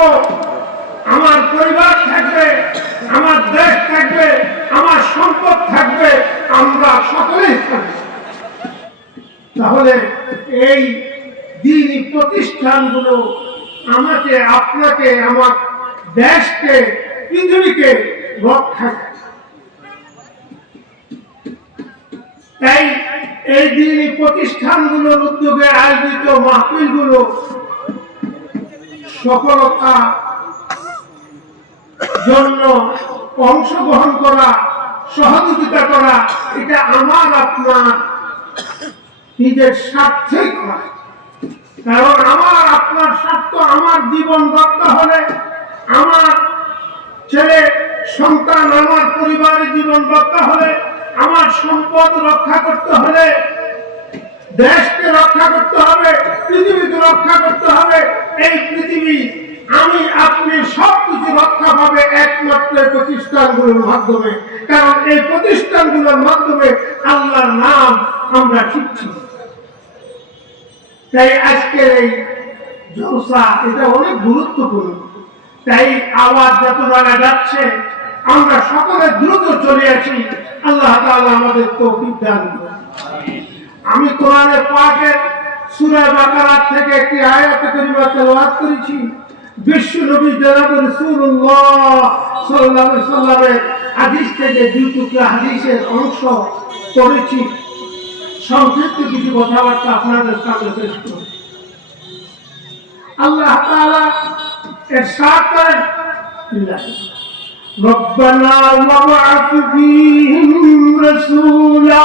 থাকবো, আমার পরিবার থাকবে, আমার দেশ থাকবে, আমার সম্পদ থাকবে, আমরা সকলেই থাকবো। তাহলে এই দ্বীনি প্রতিষ্ঠানগুলো আমাকে, আপনাকে, আমার দেশকে, পৃথিবীকে রক্ষা করে। তাই এই দ্বীনি প্রতিষ্ঠানগুলোর উদ্যোগে আয়োজিত মাহফিলগুলো সফলতা জন্য অংশগ্রহণ করা, সহযোগিতা করা, এটা আমার আপনার নিজের স্বার্থেই করা। কারণ আমার আপনার স্বার্থ, আমার জীবন রক্ষা হলে, আমার ছেলে সন্তান, আমার পরিবারের জীবন রক্ষা হলে, আমার সম্পদ রক্ষা করতে হলে, দেশকে রক্ষা করতে হবে, পৃথিবীকে রক্ষা করতে হবে। এই পৃথিবী, আমি আপনি সবকিছু রক্ষা পাবে একমাত্র প্রতিষ্ঠানগুলোর মাধ্যমে। কারণ এই প্রতিষ্ঠানগুলোর মাধ্যমে আল্লাহর নাম আমরা শিখছি। তাই আজকের এই জলসা এটা অনেক গুরুত্বপূর্ণ। তাই আওয়াজ যত জায়গা যাচ্ছে, আমরা সকলে দ্রুত চলে আসি। আল্লাহ তাআলা আমাদের তৌফিক দান করুন। আমি কোরআনে পাকের সূরা বাকারা থেকে একটি আয়াত কারিমা তেলাওয়াত করেছি। বিশ্ব নবী জনাব রাসূলুল্লাহ সাল্লাল্লাহু আলাইহি ওয়াসাল্লামের হাদিস থেকে দুটি হাদিসের অংশ পড়েছি। সংক্ষিপ্ত কিছু কথাবার্তা আপনাদের সামনে পেশ করব। আল্লাহ তাআলা ইরশাদ করেন, রব্বানা ওয়াবআথ ফীহিম রাসূলা,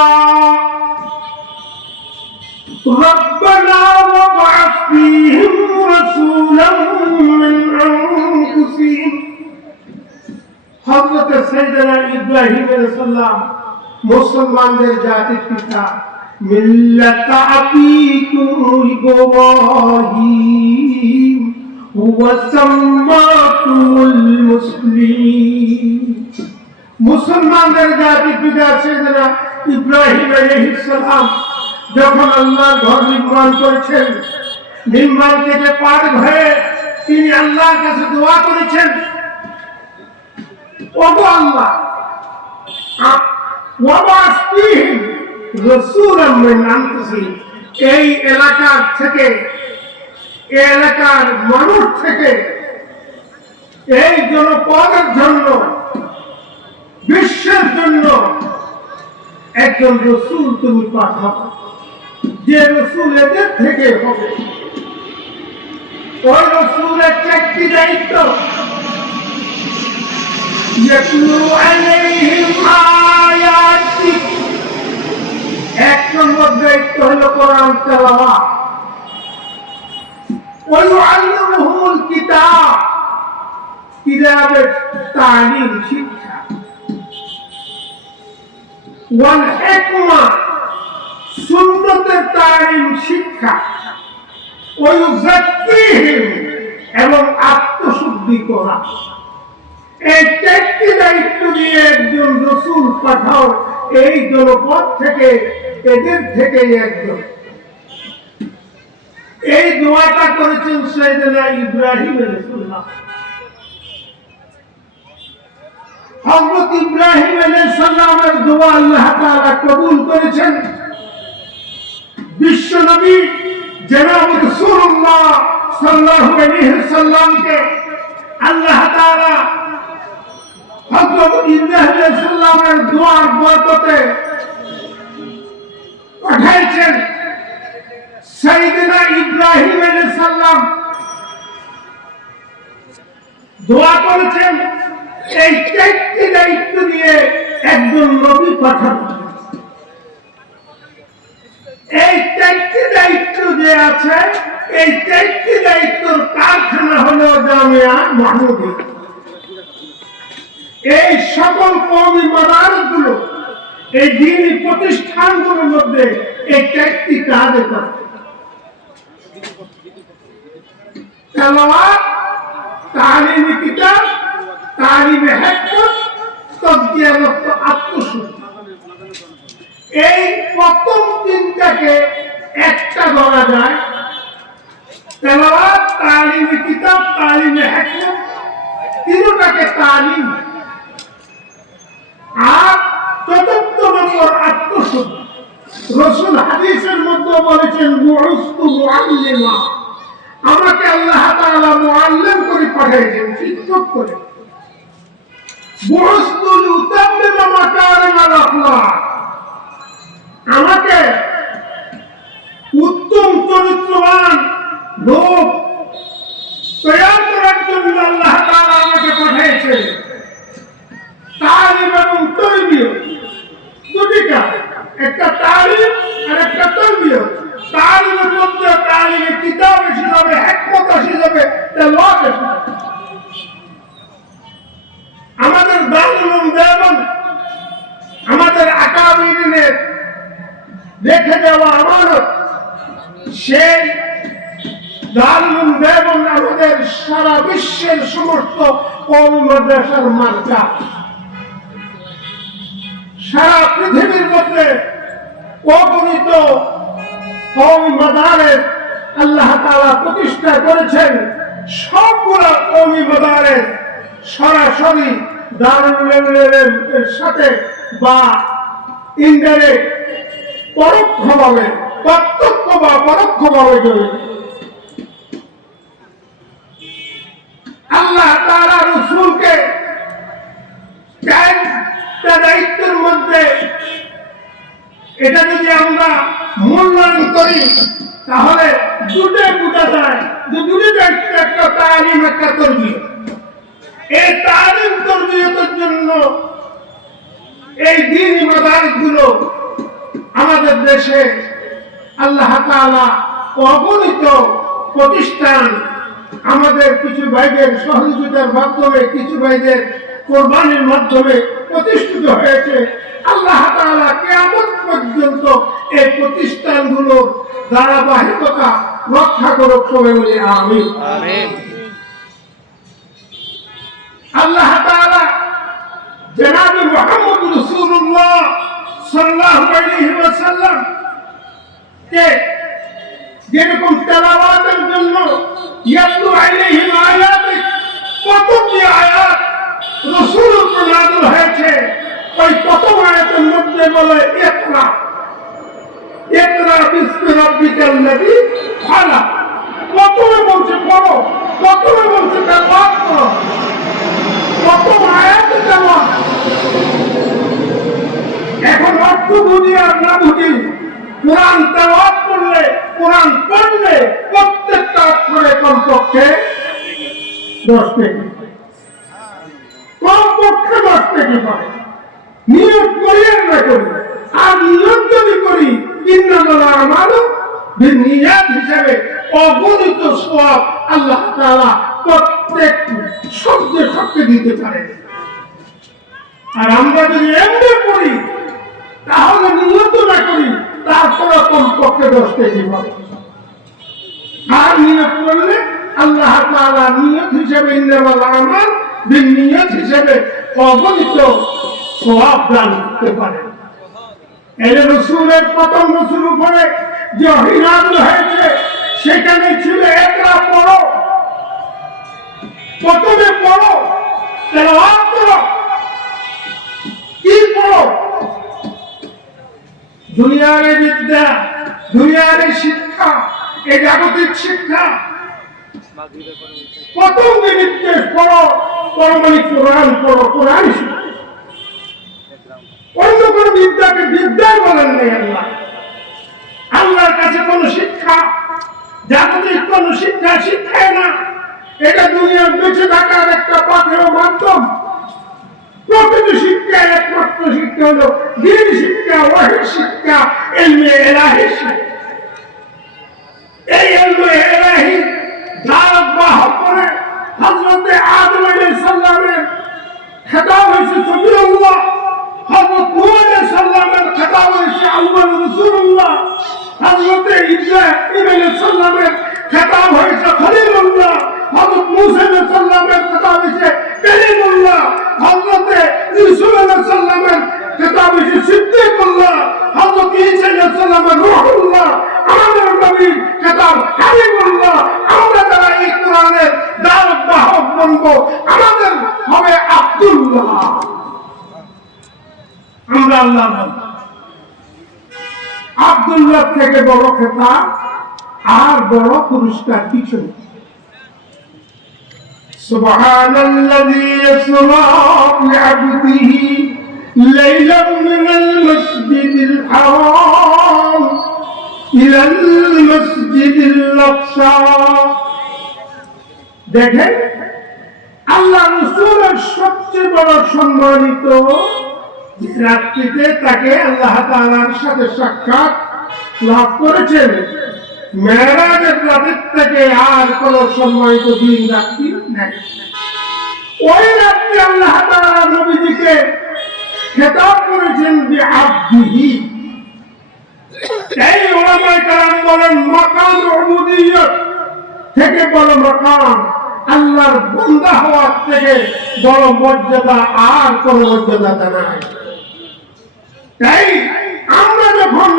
ربنا وابعث فيهم رسولا من أنفسهم। حضرت سيدنا إبراهيم السلام মুসলমানদের জাতির পিতা, মিল্লাত আবিকুম ইব্রাহিম ওয়া সাম্মাতুল মুসলিমিন। মুসলমানদের জাতির পিতা সৈয়দনা ইব্রাহিম আলাইহিস সালাম যখন আল্লাহর ঘর নির্মাণ করেছেন, নির্মাণ থেকে পার হয়ে তিনি আল্লাহর কাছে দোয়া করেছেন, ওগো আল্লাহ, ওয়াবাস ফীহিম রাসূলাম মিন আনফুসিহিম, এই এলাকার থেকে, এই এলাকার মানুষ থেকে, এই জনপদের জন্য, বিশ্বের জন্য একজন রাসূল তুমি পাঠাও, যে রাসূল এদের থেকে হবে। ওই রাসূলের চারটি দায়িত্ব, ইয়াতলু আলাইহিম আয়াতিক, এক নম্বর দায়িত্ব হলো কোরআন তেলাওয়াত, ওয়া ইউআল্লিমুহুমুল কিতাব, কিতাবের তালিম শিক্ষা, ওয়াল হিকমা, সুন্নতের তালিম শিক্ষা, ওয়া ইউযাক্কিহিম, এবং আত্মশুদ্ধি করা। এই চারটি দায়িত্ব নিয়ে একজন রাসূল পাঠাও এই জনপদ থেকে, এদের থেকে একজন। এই দোয়াটা করেছেন সাইয়েদনা ইব্রাহিম আলাইহিস সালাম। হযরত ইব্রাহিম আলাইহিস সালামের দোয়া আল্লাহ তাআলা কবুল করেছেন। বিশ্ব নবী জনাব রাসূলুল্লাহ সাল্লাল্লাহু আলাইহি ওয়াসাল্লামকে আল্লাহ তাআলা হযরত ইব্রাহিম আলাইহিস সালামের দোয়ার বরকতে পাঠাইছেন। সাইয়েদনা ইব্রাহিম আলাইহিস সালাম দোয়া করেছেন, এই চারটি দায়িত্ব দিয়ে একজন নবী পাঠানো। এই চারটি দায়িত্ব যে আছে, এই চারটি দায়িত্বর কারখানা হলো জামিয়া মুহাম্মাদিয়া। এই সকল কওমি মাদারিসগুলো, এই দ্বীনি প্রতিষ্ঠানগুলোর মধ্যে এই চারটি কাজ করে। তেলাওয়াত, তালিম কিতাব, তালিম হিকমত, তাজকিয়াত আত্মশুদ্ধি। এই প্রথম তিনটাকে একটা ধরা যায়, তেলাওয়াত, তালিম কিতাব, তালিমে হিকমত, তিনটাকে তালিম। আর চতুর্থ নম্বর আত্মশুদ্ধি। রাসূল হাদিসের মধ্যে বলেছেন বুইসতু মুআল্লিমা, আমাকে আল্লাহ তাআলা মুআল্লিম করে পাঠিয়েছেন, শিক্ষক করে। বুইসতু লিউতাম্মিমা মাকারিমাল আখলাক, আমাকে উত্তম চরিত্রবান লোক তৈরি করার জন্য আল্লাহ তাআলা আমাকে পাঠিয়েছেন। তালিম এবং তারবিয়ত দুটি কাজ, একটা তালিম আর একটা তারবিয়ত। তালিমের মধ্যে তালিমে কিতাব এসে যাবে, হিকমত এসে যাবে, তেলাওয়াত এসে যাবে। আমাদের দারুল দেওবন্দ, আমাদের আকাবিরিনের রেখে দেওয়া আমানত, সেই দারুল দেওবন্দ আমাদের সারা বিশ্বের সমস্ত কওমি মাদ্রাসার মার্কা। সারা পৃথিবীর মধ্যে অগণিত কওমি মাদারেস আল্লাহ তাআলা প্রতিষ্ঠা করেছেন। সবগুলো কওমি মাদারেস সরাসরি দারুল উলুমের সাথে বা ইনডাইরেক্ট পরোক্ষভাবে, প্রত্যক্ষ বা পরোক্ষভাবে জড়িত। আল্লাহ তাআলা রাসূলকে দায়িত্বের মধ্যে এটা যদি আমরা মূল্যায়ন করি তাহলে দুটো বোঝা যায় যে দুটো দায়িত্ব, একটা তালিম, একটা তারবিয়ত। এই তালিম তারবিয়তের জন্য এই দ্বীনি মাদারিসগুলো আমাদের দেশে আল্লাহ তাআলা অগণিত প্রতিষ্ঠান আমাদের কিছু ভাইদের সহযোগিতার মাধ্যমে, কিছু ভাইদের কোরবানির মাধ্যমে প্রতিষ্ঠিত হয়েছে। আল্লাহ তাআলা কিয়ামত পর্যন্ত এই প্রতিষ্ঠানগুলোর ধারাবাহিকতা রক্ষা করুক, সবাই বলি আমিন। আল্লাহ তাআলা জনাবে মুহাম্মদ রাসূলুল্লাহ সাল্লাল্লাহু আলাইহি ওয়াসাল্লাম কে যেরকম তেলাওয়াতের জন্য ইয়াতলু আলাইহিম আয়াতিক, কতটি আয়াত রাসূলের উপর নাযিল হয়েছে, ওই প্রথম আয়াতের মধ্যে বলে ইকরা, ইকরা বিসমি রাব্বিকাল্লাযী খালাক। প্রথমে বলছে পড়ো, প্রথমে বলছে তেলাওয়াত করো, প্রথম আয়াতে তেলাওয়াত। এখন অর্থ বুঝি আর না বুঝি, কোরআন তেলাওয়াত করলে, কোরআন পড়লে প্রত্যেকটা অক্ষরে কমপক্ষে 10 টাকা, কমপক্ষে 10 টাকা পাবে। নিয়োগ করি আর না করি, আর নিয়োগ যদি করি ইন্নামাল আমালু বিন্নিয়াত হিসাবে অগণিত সওয়াব আল্লাহ তাআলা প্রত্যেক শব্দে শব্দে দিতে পারে। আর আমরা যদি এমনি করি তাহলে নিয়ত না করি, তারপরে কমপক্ষে 10 টাকা পাবে। আর নিয়ত করলে আল্লাহ তাআলা নিয়ত হিসাবে ইন্নামাল আমাল বিন্নিয়াত হিসাবে অগণিত সওয়াব দান করতে পারে। এই রাসূলের প্রথম রাসূল উপরে যে ওহী নাযিল হয়েছে সেখানে ছিল ইকরা পড়ো, প্রথমে পড়ো, তেলাওয়াত করো। কি পড়ো? দুনিয়ার বিদ্যা, দুনিয়ার শিক্ষা, এই জাগতিক শিক্ষা। প্রথম যে নির্দেশ পড়ো, পরমাণিক কোরআন পড়ো, কোরআন শিখো। অন্য কোন বিদ্যাকে বিদ্যাই বলেন নাই আল্লাহ। আল্লাহর কাছে কোন শিক্ষা, জাগতিক কোন শিক্ষা শিখায় না। এটা দুনিয়ার বেঁচে থাকার একটা পাথেয় মাধ্যম। প্রকৃত শিক্ষা, একমাত্র শিক্ষা হলো দ্বীন শিক্ষা, ওয়াহী শিক্ষা, ইলমে ইলাহি শিক্ষা। এই ইলমে ইলাহি যারা বাহক করে হযরত আদম আলাইহিস সালামের খেতাব হয়েছে সফিউল্লাহ, হযরত নূহ আলাইহিস সালামের খেতাব হয়েছে আউয়াল রাসূলুল্লাহ, হযরত ইব্রাহিম আলাইহিস সালামের খেতাব হয়েছে খলিলুল্লাহ, হযরত মূসা আলাইহিস সালামের খেতাব হয়েছে কালিমুল্লাহ, হযরত ইউসুফ আলাইহিস সালামের খেতাব হয়েছে সিদ্দিকুল্লাহ, হযরত ঈসা আলাইহিস সালামের রূহুল্লাহ, আমাদের নবীর খেতাব হাবিবুল্লাহ। আমাদের হবে আব্দুল্লাহ। আমরা আল্লাহ আব্দুল্লাহ থেকে বড় খেতাব আর বড় পুরস্কার কিছু নেই। সুবহানাল্লাযী ইয়াসরা বি'আবদিহি লাইলাম মিনাল মাসজিদিল হারাম ইলাল মাসজিদিল আকসা। দেখেন আল্লাহ রাসূলের সবচেয়ে বড় সম্মানিত রাত্রিতে তাকে আল্লাহ তাআলার সাথে সাক্ষাৎ লাভ করেছেন। মেরাজের রাতের থেকে আর কোন সম্মানিত দিন রাত্রি নেই। ওই রাত্রে আল্লাহ তাআলা নবীজিকে খেতাব করেছেন বিআবদিহি। এই উলামায়ে কেরাম বলেন মাকাম উবুদিয়্যত থেকে বড় মাকাম, আল্লাহর বান্দা হওয়ার থেকে বড় মর্যাদা আর কোন মর্যাদা নাই। তাই আমরা যখন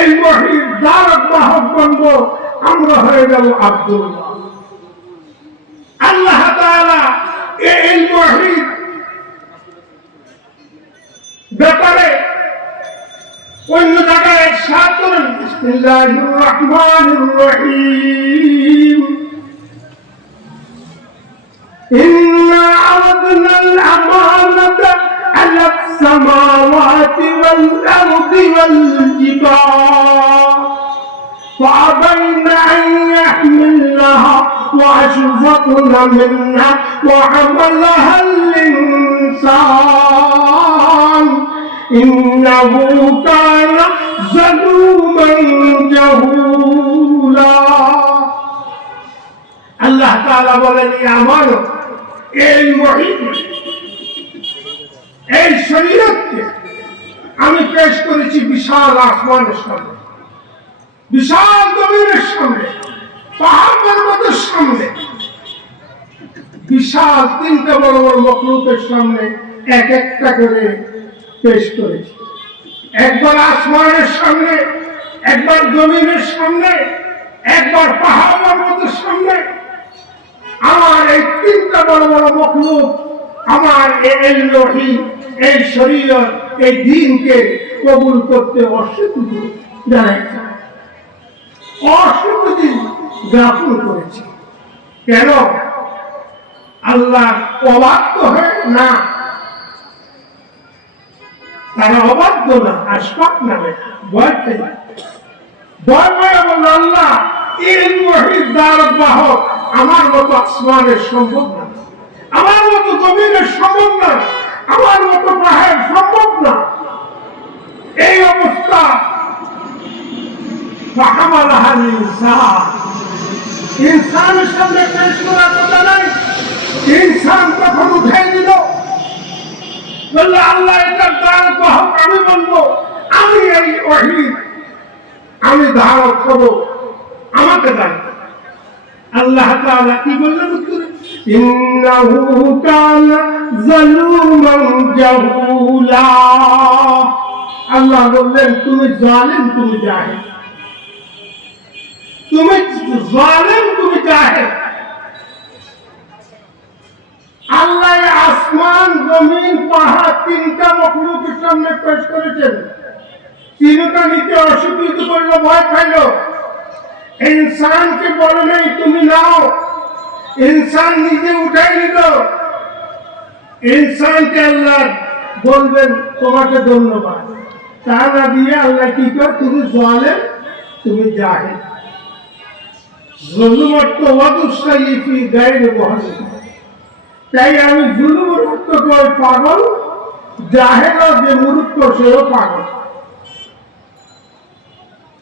এই ওহীর দাওয়াত বাহক বনব, আমরা হয়ে যাব আব্দুল্লাহ। আল্লাহ তাআলা এই ওহীর ব্যাপারে অন্য জায়গায় ইরশাদ করেন, বিসমিল্লাহির রহমানির রহিম, ইন্না আরাদনাল আমানাতা আলা السماوات والأرض والجبال فأبين أن يحملنها وأشفقن منها وحملها الإنسان إنه كان ظلوما جهولا। الله تعالى বলেন এই আমানত, এই ওহী, এই শরীয়তকে আমি পেশ করেছি বিশাল আসমানের সামনে, বিশাল জমিনের সামনে, পাহাড় পর্বতের সামনে, বিশাল তিনটা বড় বড় মখলুকের সামনে এক একটা করে পেশ করেছি। একবার আসমানের সামনে, একবার জমিনের সামনে, একবার পাহাড় পর্বতের সামনে। আমার এই তিনটা বড় বড় মখলুক আমার এই ওহী, এই শরীয়ত, এই দ্বীনকে কবুল করতে অস্বীকৃতি জানাইছে, অস্বীকৃতি জ্ঞাপন করেছে। কেন? আল্লাহ অবাধ্য হয়ে না, তারা অবাধ্য না, আশফাক নামে ভয় পেয়ে ভয় পেয়ে বলল আল্লাহ এই ওহীর দাওয়াত বাহক আমার মতো আসমানের সম্ভব না, আমার মতো জমিনের সম্ভব না, আমার মতো পাহাড়ের সম্ভব না। এই অবস্থা ফাহামালাহাল ইনসান, ইনসানের সামনে পেশ করার কথা নাই। ইনসান তখন উঠে দিল, বলল আল্লাহ এটার দাওয়াত বাহক আমি বলবো, আমি এই ওহী আমি দাওয়াত করব, আমাকে দান। আল্লাহ তাআলা কি বললেন উত্তরে? ইন্নাহু কানা যালুমান জাহুলা। আল্লাহ বললেন তুমি জালিম, তুমি জাহেল, তুমি জালিম, তুমি জাহেল। আল্লাহ আসমান, জমিন, পাহাড় তিনটা মখলুকের সামনে পেশ করেছেন। তিনটা নিতে অস্বীকৃতি করলো, ভয় খাইল। ইনসানকে বলে নাই তুমি নাও, ইনসান নিজে উঠাই নিল। ইনসানকে আল্লাহ বলবেন তোমাকে ধন্যবাদ, তা না দিয়ে আল্লাহ কি কর, তুমি জালেম, তুমি জাহেল। জুলুম অর্থ ওয়াদুসাই ফি গায়রি মুহাজ্জিব। তাই আমি জুলুমের অর্থ কই পাগল, জাহেল যে মূর্খ সেও পাগল।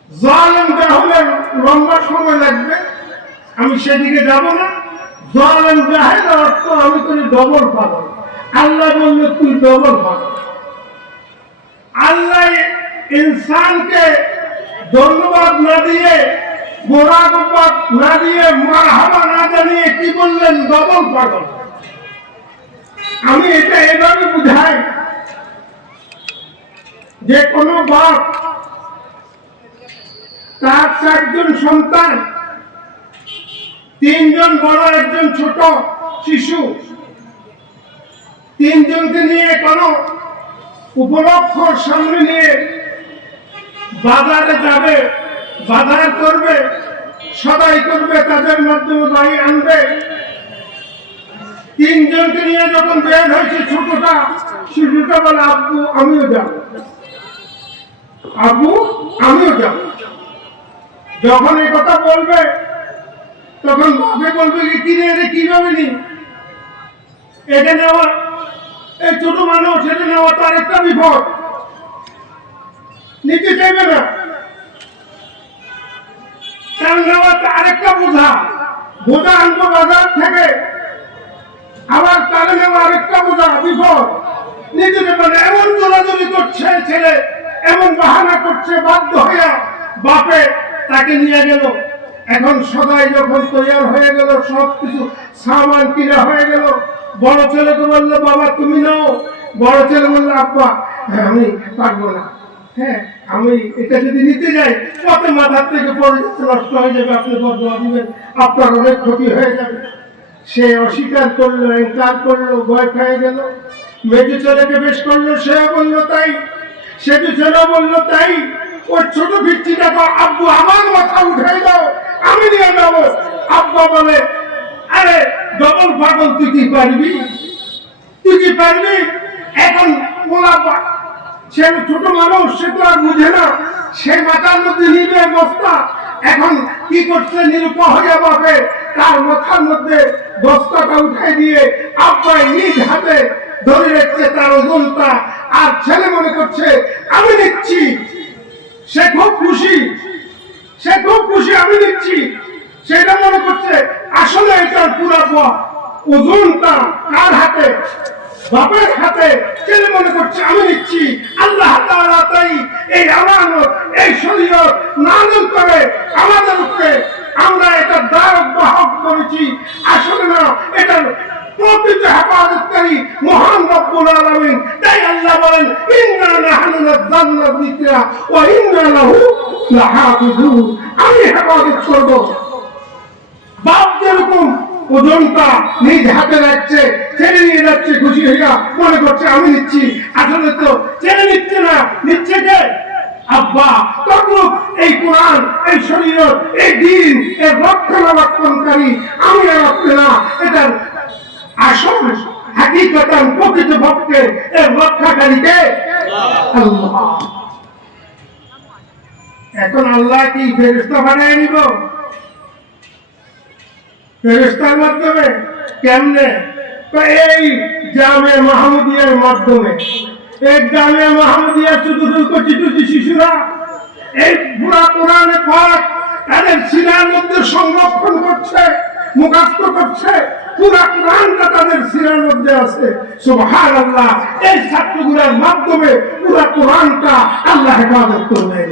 জালেম হলে লম্বা সময় লাগবে, আমি সেদিকে যাব না। জালেম জাহেল অর্থ আমি করি ডবল পাগল। আল্লাহ বললে তুই ডবল পাগল। আল্লাহ ইনসানকে ধন্যবাদ না দিয়ে, মোরাকবাত না দিয়ে, মারহাবা না জানিয়ে কি বললেন? ডবল পাগল। আমি এটা এভাবে বুঝাই যে কোনো বাপ তার 4 জন সন্তান, 3 জন বড়, 1 জন ছোট, শিশু, তিনজনকে নিয়ে কোন উপলক্ষ সামনে নিয়ে বাজারে যাবে, বাজার করবে, সদাই করবে, তাদের মাধ্যমে বাড়ি আনবে। তিনজনকে নিয়ে যখন বের হয়েছে, ছোটটা শিশুটা বলে আব্বু আমিও যাব, আব্বু আমিও যাব। যখন এই কথা বলবে তখন বাপে বলবে কি রে, এটা কিভাবে নি, এটা নেওয়া, এই ছোট মানুষ, এটা নেওয়া তার একটা বিপদ, নিতে চাইবে না। তার নেওয়া আরেকটা বোঝা, বোঝা আনবো বাজার থেকে, আবার তার নেওয়া আরেকটা বোঝা, বিপদ, নিতে দেবে না। এমন জোরাজোরি করছে ছেলে, এমন বাহানা করছে, বাধ্য হইয়া বাপে তাকে নিয়ে গেল। এখন সদাই যখন তৈরি হয়ে গেল, সবকিছু সামান কিনা হয়ে গেল, বড় ছেলেকে বললো বাবা তুমি নাও। বড় ছেলে বললো আব্বা আমি পারবো না, হ্যাঁ আমি এটা যদি নিতে যাই পথে মাথার থেকে পড়ে নষ্ট হয়ে যাবে, আপনি বদয়া দিবেন, আপনার অনেক ক্ষতি হয়ে যাবে। সে অস্বীকার করলো, ইনকার করলো, ভয় পেয়ে গেল। মেজু ছেলেকে বেশ করলো, সে বললো তাই, সেজু ছেলে বললো তাই। ওই ছোট ভিত্তিটা আব্বু আমার মাথা উঠাই দাও, আমি নিয়ে যাবো। আব্বা বলে আরে ডবল পাগল, তুই কি পারবি, তুই কি পারবি? এখন ওলা ছেলে ছোট মানুষ, সে তো আর বুঝে না, সে মাথার মধ্যে নিবে বস্তা। এখন কি করছে, নিরুপায় হয়ে বাপে তার মাথার মধ্যে বস্তাটা উঠাই দিয়ে আব্বাই নিজ হাতে ধরে রাখছে তার ওজনটা, আর ছেলে মনে করছে আমি নিচ্ছি। সে খুব খুশি, সে খুব খুশি, আমি নিচ্ছি, সেটা মনে করছে। আসলে এটার পুরা ওজনটা কার হাতে, বাপের হাতে। ছেলে মনে করছে আমি নিচ্ছি। আল্লাহ তাআলা তাই এই আমানত, এই শরীয়ত নাযিল করে আমাদের উপরে, আমরা এটা দায়ক বাহক করেছি। আসলে না, এটার প্রকৃত হেফাজতকারী মহান রব্বুল আলামিন। তাই আল্লাহ বলেন ইন্না নাহনু নাযালনা যিকরা ওয়া ইন্না লাহু লাহাফিজুন, আমি হেফাজত করব। বাপ যেরকম ওজনটা নিজ হাতে রাখছে, ছেড়ে নিয়ে যাচ্ছে খুশি হইয়া, মনে করছে আমি নিচ্ছি। আসলে তো ছেড়ে নিচ্ছে না, নিচ্ছে কে? আব্বা। তদ্রূপ এই কোরআন, এই শরীয়ত, এই দ্বীন, এর রক্ষণাবেক্ষণকারী আমি আর আপনি না, এটার আসল হাকিকতান প্রকৃত পক্ষে এর রক্ষাকারী কে? আল্লাহ। এখন আল্লাহ কি ফেরেশতা বানায় নিব? ফেরেশতার মাধ্যমে কেমনে? এই জামিয়া মাহমুদিয়ার মাধ্যমে। এই জামিয়া মাহমুদিয়া শুধু কচি শিশুরা এই পুরা কোরআনে পাক তাদের সিনার মধ্যে সংরক্ষণ করছে, মুখস্থ করছে, পুরা কোরআনটা তাদের সিনার মধ্যে আছে। সুবহানাল্লাহ। এই ছাত্রগুলোর মাধ্যমে পুরা কোরআনটা আল্লাহ হেফাজত করবেন।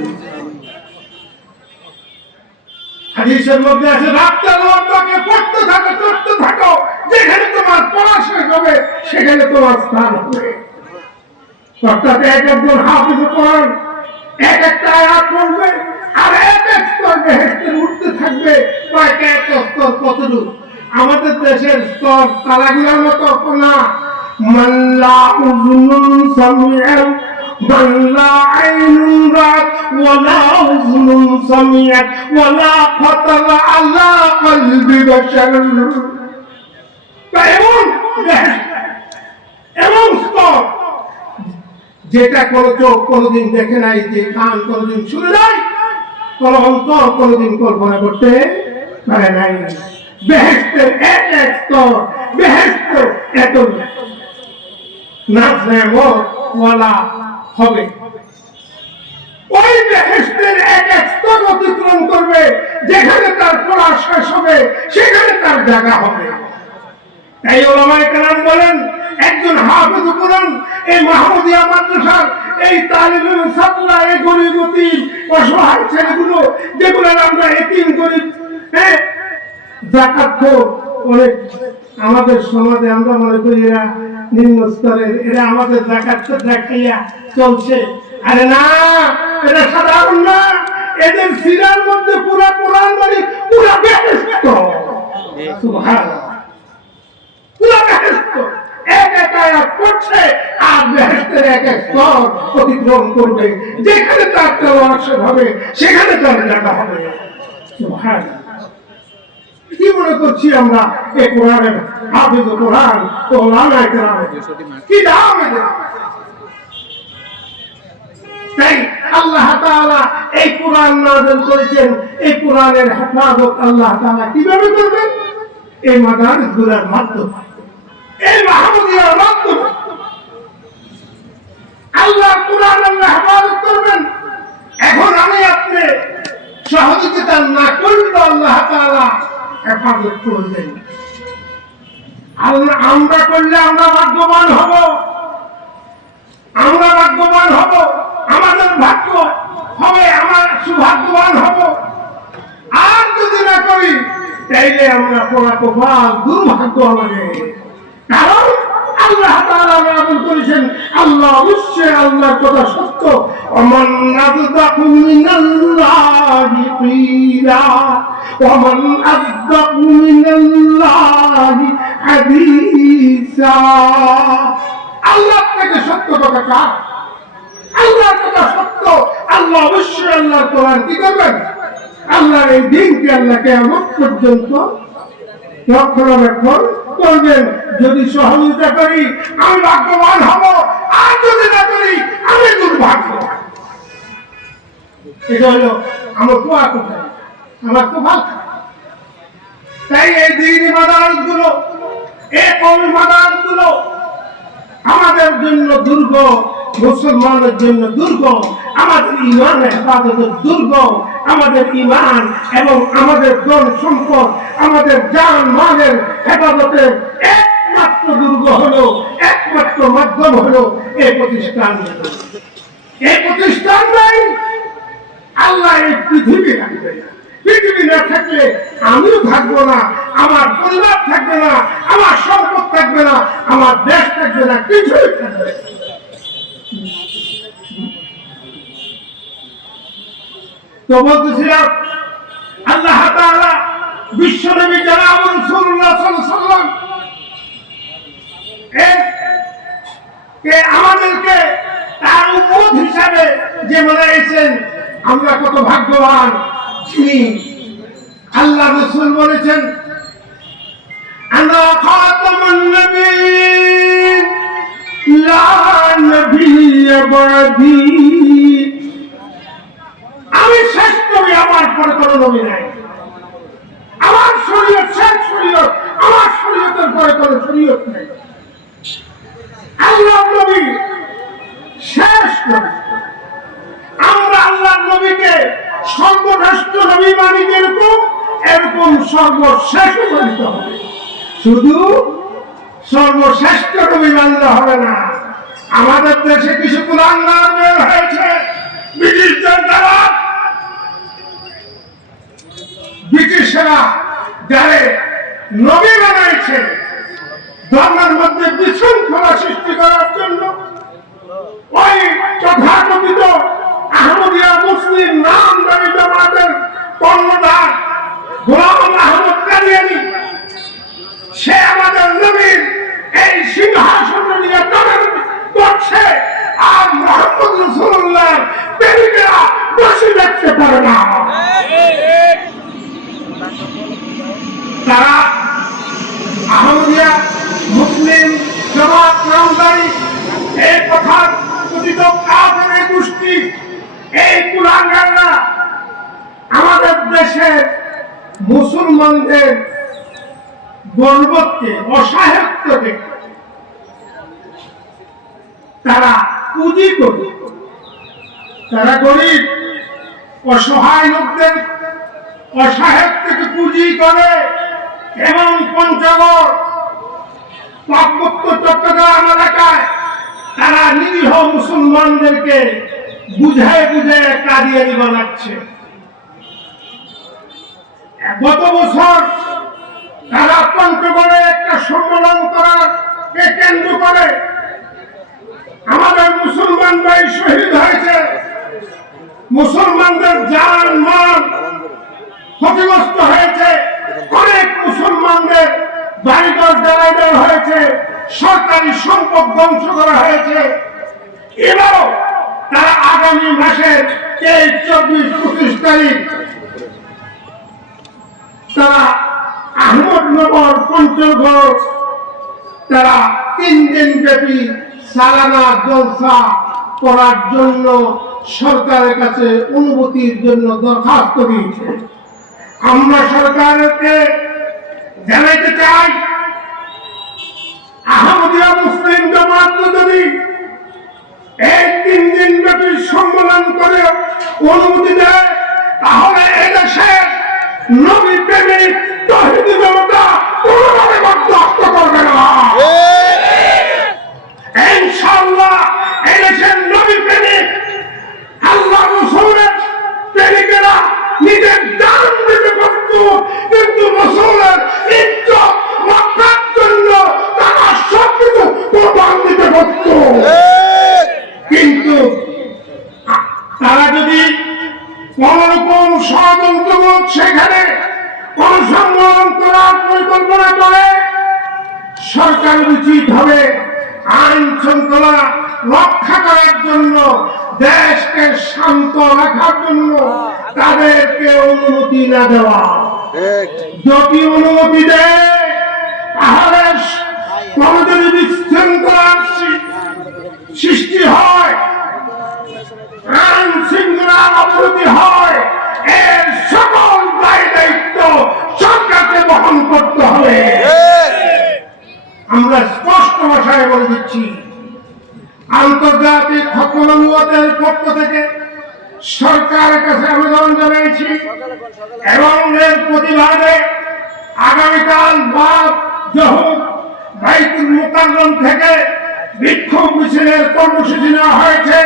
হাদিসের মধ্যে আছে রাতটা রোজকে পড়তে থাকো, পড়তে থাকো, যেখানে তোমার পড়া শেষ হবে সেখানে তোমার স্থান হবে। অর্থাৎ এক একজন হাফিজ কোরআন এক একটা আয়াত পড়বে, আর এক এক স্তর বেহেশতের উঠতে থাকবে। কয়েকটা এক স্তর কতদূর? আমাদের দেশের স্তর তালাগুলার মতো না। মাল্লা উযুনুন সামিআ ولا عين رأت ولا أذن سمعت ولا خطر على قلب بشر। এমন স্তর যেটা কোনো চোখ কোনোদিন দেখে নাই, যে কান কোনোদিন শুনে নাই, কোনো অন্তর কোনোদিন কল্পনা করতে পারে নাই। বেহেশতের এক এক স্তর, বেহেশত এত নাজওয়ালা হবে। ওই বেহেশতের এক এক স্তর অতিক্রম করবে, যেখানে তার পড়া শেষ হবে সেখানে তার জায়গা হবে। তাই উলামায়ে কেরাম বলেন একজন হাফেজ কোরআন এই মাহমুদিয়া মাদ্রাসার এই তালিবের ছাত্ররা, এই গরিব এতিম অসহায় ছেলেগুলো, যেগুলো আমরা এতিম গরিব, যাকাত অনেক আমাদের সমাজে আমরা মনে করি এরা নিম্ন স্তরের, এরা আমাদের যাকাত দেখাইয়া চলছে। আরে না, এটা সাধারণ না। এদের সিনার মধ্যে পুরা কোরআন মানে পুরা বেহেশত। সুবহানাল্লাহ। স্তর অতিক্রম করবে, যেখানে তার তেলাওয়াত হবে সেখানে তার জায়গা হবে। সুবহানাল্লাহ। কি মনে করছি আমরা এই কোরআনের হাফেজ কোরআন ও ওলামায়ে কেরামের কি দাম এদের? তাই আল্লাহ তাআলা এই কোরআন নাযিল করেছেন। এই কোরআনের হেফাজত আল্লাহ তাআলা কিভাবে করবেন? এই মাদারিসগুলোর মাধ্যমে, এই মাহমুদিয়ার মাধ্যমে আল্লাহ কোরআন আল্লাহ হেফাজত করবেন। এখন আমি আপনি সহযোগিতা না করলে আল্লাহ তাআলা হেফাজত করবেন। আল্লাহ আমরা করলে আমরা ভাগ্যবান হব, আমরা ভাগ্যবান হব, আমাদের ভাগ্য হবে, আমার সুভাগ্যবান হব। আর যদি না করি তাইলে আমরা পরাকপাল, দুর্ভাগ্য আমাদের। কারণ আল্লাহ তাআলা নাযিল করেছেন, আল্লাহ অবশ্যই আল্লাহর কথা সত্য। ওমান আযদাকু মিনাল্লাহি কিলা ওমান আযদাকু মিনাল্লাহি হাদিসা। আল্লাহ থেকে সত্য কথা কার? আল্লাহর কথা সত্য। আল্লাহ অবশ্যই আল্লাহর কোরআন কি করবেন? আল্লাহর এই দিনকে আল্লাহ কিয়ামত পর্যন্ত রক্ষণাবেক্ষণ করবেন। যদি সহযোগিতা করি আমি ভাগ্যবান হব, আর যদি না করি আমি দুর্ভাগ্যবান। এটা হলো আমার কোয়া কোথায়, আমার তো ভালো। তাই এই দিনই মাদারিসগুলো, এই কওমি মাদারিসগুলো আমাদের জন্য দুর্গ, মুসলমানদের জন্য দুর্গ, আমাদের ইমানের হেফাজতের দুর্গ। আমাদের ইমান এবং আমাদের ধন সম্পদ, আমাদের জান মালের হেফাজতের একমাত্র দুর্গ হলো, একমাত্র মাধ্যম হলো এই প্রতিষ্ঠান। এই প্রতিষ্ঠান নাই, আল্লাহ এই পৃথিবী রাখবে না। পৃথিবী না থাকলে আমিও থাকবো না, আমার পরিবার থাকবে না, আমার সম্পদ থাকবে না, আমার দেশ থাকবে না, কিছুই থাকবে না। তো বলতেছিলাম আল্লাহ তাআলা বিশ্বনবী জনাব রাসূলুল্লাহ সাল্লাল্লাহু আলাইহি ওয়াসাল্লাম আমাদেরকে তার উম্মত হিসাবে যে বানাইছেন, আমরা কত ভাগ্যবান। যিনি আল্লাহ রাসূল বলেছেন, আনা খাতামুন নবিয়্যিন লা নবিয়্য বাদি। আমি শেষ নবী, আমার পরে কোনো নবী নাই। আমার শরীয়ত শেষ শরীয়ত, আমার শরীয়তের পরে কোনো শরীয়ত নাই। আল্লাহর নবী শেষ নবী। আমরা আল্লাহর নবীকে সর্বশ্রেষ্ঠ নবী মানি, যেরকম এরকম সর্বশেষ মানতে হবে। শুধু সর্বশ্রেষ্ঠ নবী মানলে হবে না। আমাদের দেশে কিছু কুলাঙ্গার বের হয়েছে, ব্রিটিশদের দ্বারা। ব্রিটিশরা যারা নবী বানাইছে ধর্মের মধ্যে বিশৃঙ্খলা সৃষ্টি করার জন্য, ওই তথাকথিত আহমদিয়া মুসলিম নামধারী জামাতের কর্ণধার গোলাম আহমদ কাদিয়ানী, সে আমাদের নবীর এই সিংহাসন নিয়ে করছে, আর মুহাম্মদ রাসূলুল্লাহ প্রেমিকেরা বসে দেখতে পারে না। তারা আহমদিয়া মুসলিম জামাত নামধারী এই কথা কথিত কাফের গোষ্ঠী, এই কুলাঙ্গাররা আমাদের দেশের মুসলমানদের গর্বকে, অসহায়ত্বকে তারা পুঁজি করে, তারা গরিব অসহায় লোকদের অসহায়ত্বকে পুঁজি করে এবং পঞ্চগড়, পার্বত্য চট্টগ্রাম এলাকায় তারা নিরীহ মুসলমানদেরকে বুঝায় বুঝায় কাদিয়ানী বানাচ্ছে। গত বছর তারা পঞ্চগড়ে একটা সম্মেলন করাকে কেন্দ্র করে আমাদের মুসলমান ভাই শহীদ হয়েছে, মুসলমানদের জান মাল ক্ষতিগ্রস্ত হয়েছে, অনেক মুসলমানদের বাড়িঘর জ্বালাই দেওয়া হয়েছে, সরকারি সম্পদ ধ্বংস করা হয়েছে। এবারও তারা আগামী মাসের 23-24-25 তারিখ তারা আহমদনগর পঞ্চগড় তারা 3 দিন ব্যাপী সালানা জলসা করার জন্য সরকারের কাছে অনুমতির জন্য দরখাস্ত দিয়েছে। আমরা সরকারকে জানাইতে চাই, আহমদিয়া মুসলিম জামাত যদি এই 3 দিন ব্যাপী সম্মেলন করে অনুমতি দেয়, তাহলে এদেশে নবী প্রেমিক তৌহিদি জনতা কোনোভাবে বরদাস্ত করবে না। ইনশাআল্লাহ এদেশের নবী প্রেমিক আল্লাহ রাসূলের প্রেমিকেরা নিজের জান দিতে প্রস্তুত, কিন্তু রাসূলের ইজ্জত রক্ষার জন্য তারা সবকিছু কোরবান দিতে প্রস্তুত। কিন্তু তারা যদি কোন রকম ষড়যন্ত্রমূলক সেখানে কোন সম্মেলন করার পরিকল্পনা করে, সরকার উচিত হবে আইন শৃঙ্খলা রক্ষা করার জন্য, দেশকে শান্ত রাখার জন্য তাদেরকে অনুমতি না দেওয়া। যদি অনুমতি দেয়, তাহলে কোন যদি বিশৃঙ্খলার সৃষ্টি হয়, আইন শৃঙ্খলার অবনতি হয়, এর সকল দায় দায়িত্ব সরকারকে বহন করতে হবে। আমরা স্পষ্ট ভাষায় বলে দিচ্ছি, আন্তর্জাতিক হক মানবতার পক্ষ থেকে সরকারের কাছে আবেদন জানাইছি এবং এর প্রতিবাদে আগামীকাল বাদ জহুর বাইতুল মুকাররম থেকে বিক্ষোভ মিছিলের কর্মসূচি নেওয়া হয়েছে।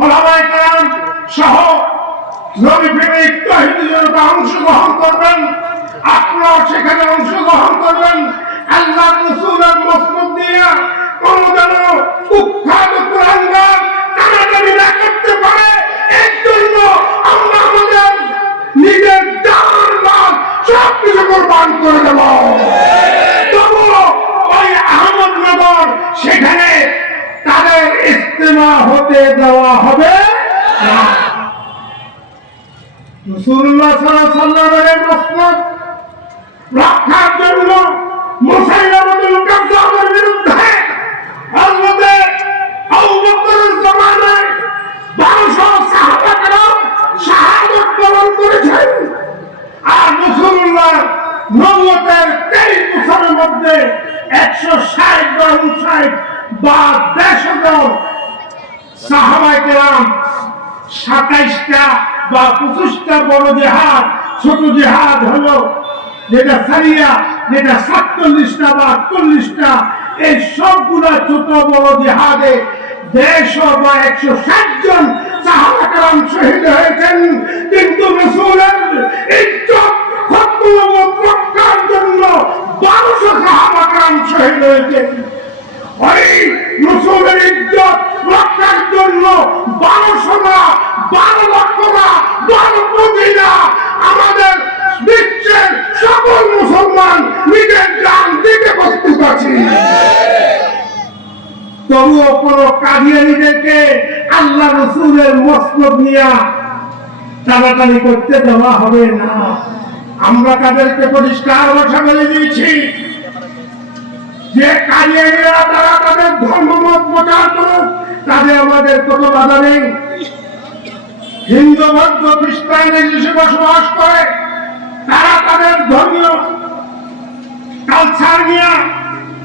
ওলামায়ে কেরাম সহ নবী প্রেমিক তৌহিদি জনতা অংশগ্রহণ করবেন, আপনারা সেখানে অংশগ্রহণ করবেন। আল্লাহ রাসূলের মসনদ দিয়ে কোন যেন উৎখাত কুরাঙ্গার টানাটানি না করতে পারে, এর জন্য আমরা আমাদের নিজের জান মাল সবকিছু কোরবান করে দেব। তবুও ওই আহমদনগর সেখানে তাদের ইজতিমা হতে দেওয়া হবে না। রাসূলুল্লাহ সাল্লাল্লাহু আলাইহি ওয়াসাল্লামের মসনদ রক্ষার জন্য মুসাইলামাতুল কাযযাবের বিরুদ্ধে হযরত আবু বকরের জামানায় 1200 সাহাবা কেরাম শাহাদাত বরণ করেছেন। আর রাসূলুল্লাহ নবুয়তের 23 বছরের মধ্যে 160 বা 59 বা 150 সাহাবায়ে কেরাম 27টা বা 25টা বড় জিহাদ, ছোট জিহাদ হলো যেটা সারিয়া, যেটা 47টা বা 48টা, এই সবগুলা ছোট বড় জিহাদে 150 বা 160 জন সাহাবা কেরাম শহীদ হয়েছেন। কিন্তু রাসূলের ইজ্জত রক্ষার জন্য 1200 সাহাবা কেরাম শহীদ হয়েছেন। ওই রাসূলের ইজ্জত রক্ষার জন্য 1200 না, 12 লক্ষ না, 12 কোটি না, আমাদের বিশ্বের সকল মুসলমান নিজের জান দিতে প্রস্তুত আছে। তবুও কোন কাদিয়ানীদেরকে আল্লাহ রাসূলের মসনদ নিয়ে টানাটানি করতে দেওয়া হবে না। আমরা তাদেরকে পরিষ্কার ভাষা বলে দিয়েছি যে কাদিয়ানীরা তারা তাদের ধর্মমত প্রচার করুক, তাদের আমাদের কোনো বাধা নেই। হিন্দু, বৌদ্ধ, খ্রিস্টান দেশে বসবাস করে, তারা তাদের ধর্মীয় কালচার নিয়ে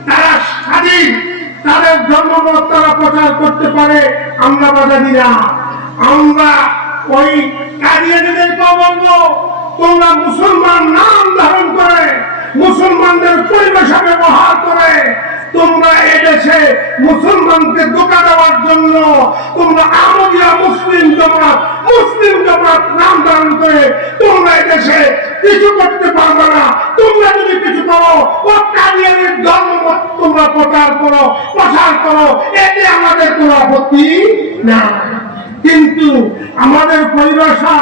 তারা স্বাধীন, তাদের ধর্মমত তারা প্রচার করতে পারে, আমরা বাধা দিই না। আমরা ওই কাদিয়ানীদেরকেও বলবো, তোমরা মুসলমান নাম ধারণ করে, মুসলমানদের পরিভাষা ব্যবহার করে তোমরা এদেশে মুসলমানকে ধোঁকা দেওয়ার জন্য তোমরা আহমদিয়া মুসলিম জামাত নাম ধারণ করে তোমরা এদেশে কিছু করতে পারবে না। তোমরা যদি কিছু করো, ও কাদিয়ানীর ধর্মমত তোমরা প্রচার করো, এতে আমাদের কোনো আপত্তি না। কিন্তু আমাদের পরিভাষা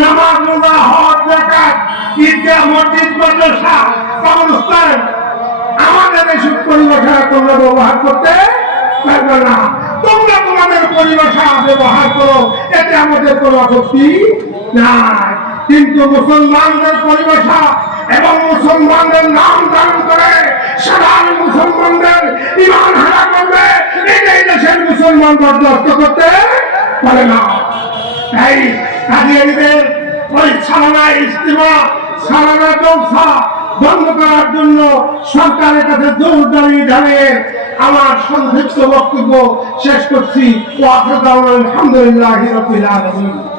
নামাজ, রোজা, হজ, যাকাত, ঈদগাহ, মসজিদ, মাদ্রাসা, কবরস্থান, আমাদের এসব পরিভাষা তোমরা ব্যবহার করতে পারবে না। তোমাদের পরিভাষা ব্যবহার করো, এতে আমাদের কোনো আপত্তি নাই। কিন্তু মুসলমানদের পরিভাষা এবং মুসলমানদের নাম ধারণ করে সাধারণ মুসলমানদের ঈমান হারা করবে, এটাই দেশের মুসলমান বরদাস্ত করতে পারে না। তাই কাদিয়ানীদের ওই সালানা ইজতিমা, সালানা জলসা বন্ধ করার জন্য সরকারের কাছে জোর দাবি জানিয়ে আমার সংক্ষিপ্ত বক্তব্য শেষ করছি। আলহামদুলিল্লাহি রাব্বিল আলামিন।